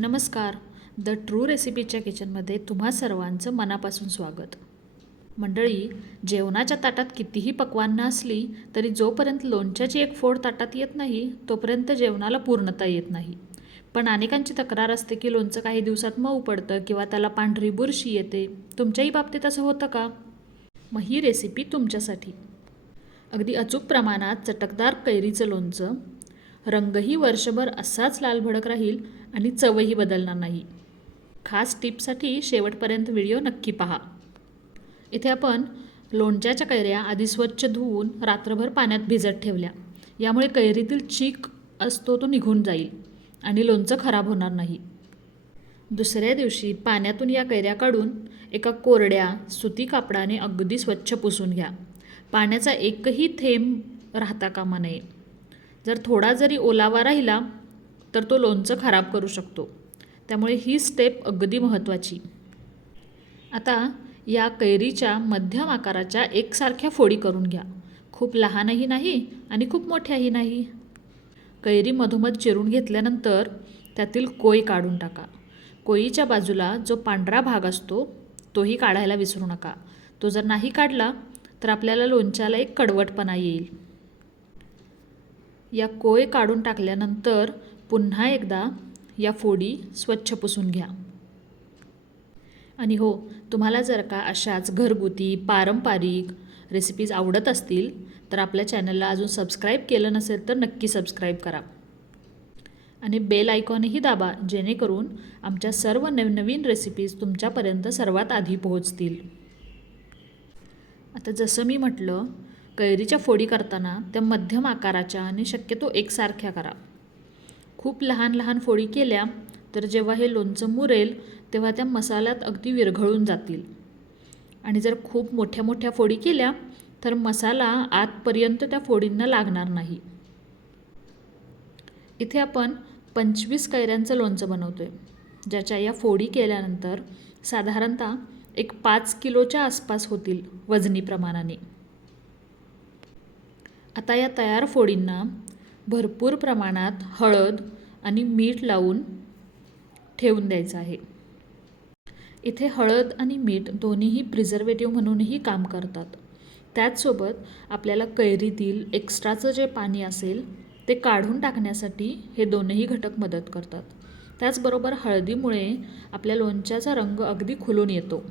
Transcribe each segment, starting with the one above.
नमस्कार. The true रेसिपीच्या किचनमध्ये तुम्हा सर्वांचं मनापासून स्वागत. मंडळी, जेवणाच्या ताटात कितीही पक्वान्न असली तरी जोपर्यंत लोणच्याची एक फोड ताटात येत नाही तोपर्यंत जेवणाला पूर्णता येत नाही. पण अनेकांची तक्रार असते की लोणचं काही दिवसात मऊ पडतं किंवा त्याला पांढरी बुरशी येते. तुमच्याही बाबतीत असं होतं का? मग ही रेसिपी तुमच्यासाठी. अगदी अचूक प्रमाणात चटकदार कैरीचं लोणचं. रंगही वर्षभर असाच लालभडक राहील आणि चवही बदलणार नाही. खास टिपसाठी शेवटपर्यंत व्हिडिओ नक्की पहा. इथे आपण लोणच्याच्या कैऱ्या आधी स्वच्छ धुवून रात्रभर पाण्यात भिजत ठेवल्या. यामुळे कैरीतील चीक असतो तो निघून जाईल आणि लोणचं खराब होणार नाही. दुसऱ्या दिवशी पाण्यातून या कैऱ्या काढून एका कोरड्या सुती कापडाने अगदी स्वच्छ पुसून घ्या. पाण्याचा एकही थेंब राहता कामा नये. जर थोडा जरी ओलावा राहिला तर तो लोणचं खराब करू शकतो. त्यामुळे ही स्टेप अगदी महत्त्वाची. आता या कैरीच्या मध्यम आकाराच्या एकसारख्या फोडी करून घ्या. खूप लहानही नाही आणि खूप मोठ्याही नाही. कैरी मधोमध चिरून घेतल्यानंतर त्यातील कोय काढून टाका. कोयीच्या बाजूला जो पांढरा भाग असतो तोही काढायला विसरू नका. तो जर नाही काढला तर आपल्याला लोणच्याला एक कडवटपणा येईल. या कोय काढून टाकल्यानंतर पुन्हा एकदा या फोडी स्वच्छ पुसून घ्या. आणि हो, तुम्हाला जर का अशाच घरगुती पारंपरिक रेसिपीज आवडत असतील तर आपल्या चॅनलला अजून सबस्क्राईब केलं नसेल तर नक्की सबस्क्राईब करा आणि बेल आयकॉनही दाबा, जेणेकरून आमच्या सर्व नवनवीन रेसिपीज तुमच्यापर्यंत सर्वात आधी पोहोचतील. आता जसं मी म्हटलं, कैरीच्या फोडी करताना त्या मध्यम आकाराच्या आणि शक्यतो एकसारख्या करा. खूप लहान लहान फोडी केल्या तर जेव्हा हे लोणचं मुरेल तेव्हा त्या मसाल्यात अगदी विरघळून जातील. आणि जर खूप मोठ्या मोठ्या फोडी केल्या तर मसाला आतपर्यंत त्या फोडींना लागणार नाही. इथे आपण 25 कैऱ्यांचं लोणचं बनवतो आहे, ज्याच्या या फोडी केल्यानंतर साधारणतः एक 5 किलोच्या आसपास होतील वजनी प्रमाणाने. आता या तयार फोडींना भरपूर प्रमाणात हळद आणि मीठ लावून ठेवून द्यायचं आहे. इथे हळद आणि मीठ दोन्हीही प्रिझर्वेटिव्ह म्हणूनही काम करतात. त्याचसोबत आपल्याला कैरीतील एक्स्ट्राचं जे पाणी असेल ते काढून टाकण्यासाठी हे दोनही घटक मदत करतात. त्याचबरोबर हळदीमुळे आपल्या लोणच्याचा रंग अगदी खुलून येतो.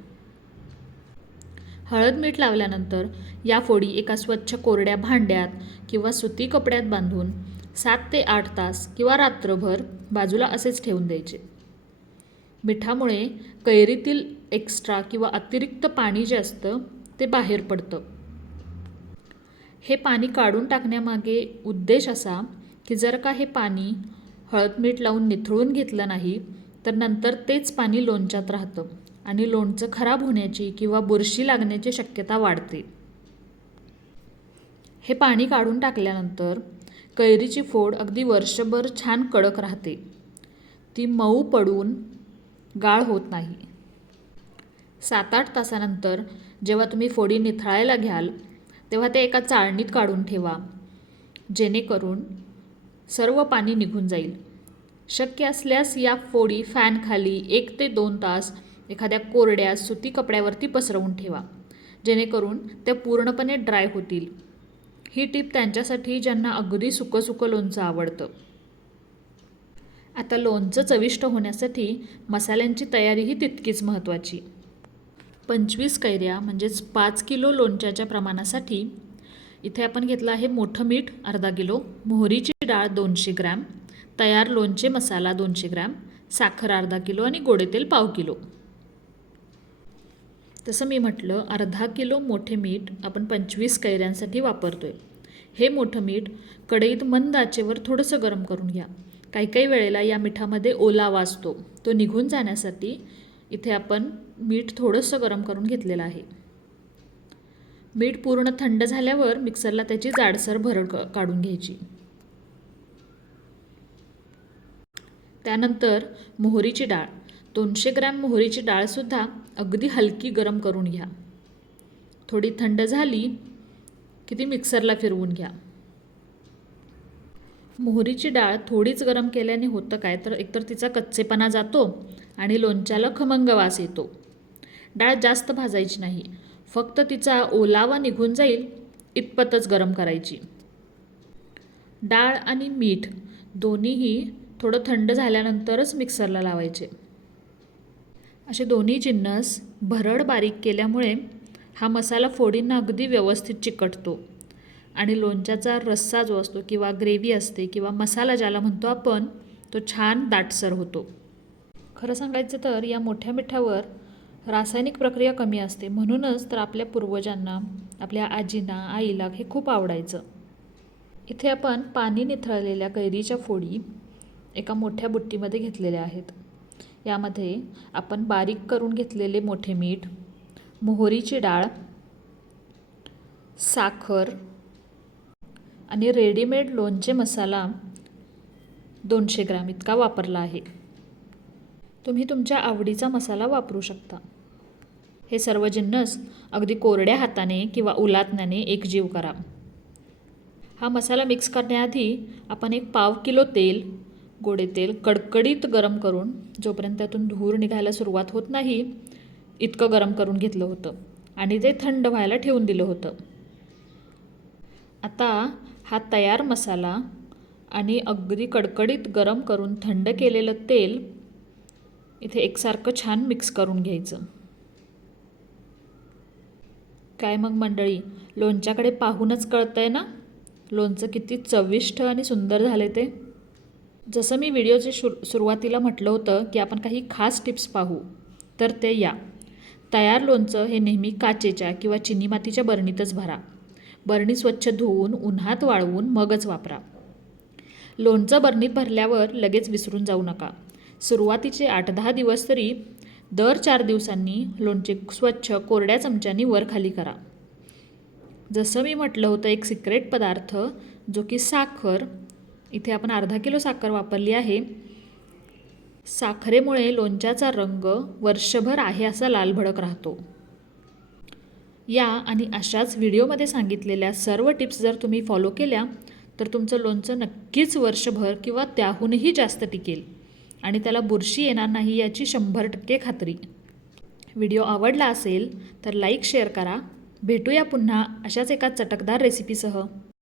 हळद मीठ लावल्यानंतर या फोडी एका स्वच्छ कोरड्या भांड्यात किंवा सुती कपड्यात बांधून 7 ते 8 तास किंवा रात्रभर बाजूला असेच ठेवून द्यायचे. मिठामुळे कैरीतील एक्स्ट्रा किंवा अतिरिक्त पाणी जे असतं ते बाहेर पडतं. हे पाणी काढून टाकण्यामागे उद्देश असा की जर का हे पाणी हळद मीठ लावून निथळून घेतलं नाही तर नंतर तेच पाणी लोणच्यात राहतं आणि लोणचं खराब होण्याची किंवा बुरशी लागण्याची शक्यता वाढते. हे पाणी काढून टाकल्यानंतर कैरीची फोड अगदी वर्षभर छान कडक राहते. ती मऊ पडून गाळ होत नाही. 7-8 तासानंतर जेव्हा तुम्ही फोडी निथळायला घ्याल तेव्हा ते एका चाळणीत काढून ठेवा, जेणेकरून सर्व पाणी निघून जाईल. शक्य असल्यास या फोडी फॅनखाली 1 ते 2 तास एखाद्या कोरड्या सुती कपड्यावरती पसरवून ठेवा, जेणेकरून त्या पूर्णपणे ड्राय होतील. ही टीप त्यांच्यासाठी ज्यांना अगदी सुकं सुकं लोणचं आवडतं. आता लोणचं चविष्ट होण्यासाठी मसाल्यांची तयारीही तितकीच महत्त्वाची. 25 कैऱ्या म्हणजेच 5 किलो लोणच्याच्या प्रमाणासाठी इथे आपण घेतलं आहे मोठं मीठ अर्धा किलो, मोहरीची डाळ 200 ग्रॅम, तयार लोणचे मसाला 200 ग्रॅम, साखर अर्धा किलो आणि गोडे तेल पाव किलो. तसं मी म्हटलं, अर्धा किलो मोठे मीठ आपण 25 कैऱ्यांसाठी वापरतोय. हे मोठं मीठ कढईत मंद आचेवर थोडंसं गरम करून घ्या. काही वेळेला या मिठामध्ये ओलावा असतो, तो निघून जाण्यासाठी इथे आपण मीठ थोडंसं गरम करून घेतलेलं आहे. मीठ पूर्ण थंड झाल्यावर मिक्सरला त्याची जाडसर भरड काढून घ्यायची. त्यानंतर मोहरीची डाळ 200 ग्रॅम मोहरीची डाळसुद्धा अगदी हलकी गरम करून घ्या. थोडी थंड झाली की ती मिक्सरला फिरवून घ्या. मोहरीची डाळ थोडीच गरम केल्याने होतं काय तर एकतर तिचा कच्चेपणा जातो आणि लोणच्याला खमंग वास येतो. डाळ जास्त भाजायची नाही, फक्त तिचा ओलावा निघून जाईल इतपतच गरम करायची. डाळ आणि मीठ दोन्हीही थोडं थंड झाल्यानंतरच मिक्सरला लावायचे. असे दोन्ही जिन्नस भरड बारीक केल्यामुळे हा मसाला फोडींना अगदी व्यवस्थित चिकटतो आणि लोणच्याचा रस्सा जो असतो किंवा ग्रेव्ही असते किंवा मसाला ज्याला म्हणतो आपण, तो छान दाटसर होतो. खरं सांगायचं तर या मोठ्या मिठावर रासायनिक प्रक्रिया कमी असते, म्हणूनच तर आपल्या पूर्वजांना, आपल्या आजींना, आईला हे खूप आवडायचं. इथे आपण पाणी निथळलेल्या कैरीच्या फोडी एका मोठ्या बुट्टीमध्ये घेतलेल्या आहेत. यामध्ये आपण बारीक करून घेतलेले मोठे मीठ, मोहरीची डाळ, साखर आणि रेडीमेड लोणचे मसाला 200 ग्रॅम इतका वापरला आहे. तुम्ही तुमच्या आवडीचा मसाला वापरू शकता. हे सर्व जिन्नस अगदी कोरड्या हाताने किंवा उलाटण्याने एकजीव करा. हा मसाला मिक्स करण्याआधी आपण 1 किलो तेल, गोडे तेल कडकडीत गरम करून, जोपर्यंत त्यातून धूर निघायला सुरुवात होत नाही इतकं गरम करून घेतलं होतं आणि ते थंड व्हायला ठेवून दिलं होतं. आता हा तयार मसाला आणि अगदी कडकडीत गरम करून थंड केलेलं तेल इथे एकसारखं छान मिक्स करून घ्यायचं. काय मग मंडळी, लोणच्याकडे पाहूनच कळतंय ना लोणचं किती चविष्ट आणि सुंदर झाले ते. जसं मी व्हिडिओच्या सुरुवातीला म्हटलं होतं की आपण काही खास टिप्स पाहू, तर ते या. तयार लोणचं हे नेहमी काचेच्या किंवा चिनी मातीच्या बरणीतच भरा. बरणी स्वच्छ धुवून उन्हात वाळवून मगच वापरा. लोणचं बरणीत भरल्यावर लगेच विसरून जाऊ नका. सुरुवातीचे 8-10 दिवस तरी दर 4 दिवसांनी लोणचे स्वच्छ कोरड्या चमच्यानी वर खाली करा. जसं मी म्हटलं होतं, एक सिक्रेट पदार्थ जो की साखर, इथे आपण अर्धा किलो साखर वापरली आहे. साखरेमुळे लोणच्याचा रंग वर्षभर आहे असा लालभडक राहतो. या आणि अशाच व्हिडिओमध्ये सांगितलेल्या सर्व टिप्स जर तुम्ही फॉलो केल्या तर तुमचं लोणचं नक्कीच वर्षभर किंवा त्याहूनही जास्त टिकेल आणि त्याला बुरशी येणार नाही याची 100% खात्री. व्हिडिओ आवडला असेल तर लाईक शेअर करा. भेटूया पुन्हा अशाच एका चटकदार रेसिपीसह.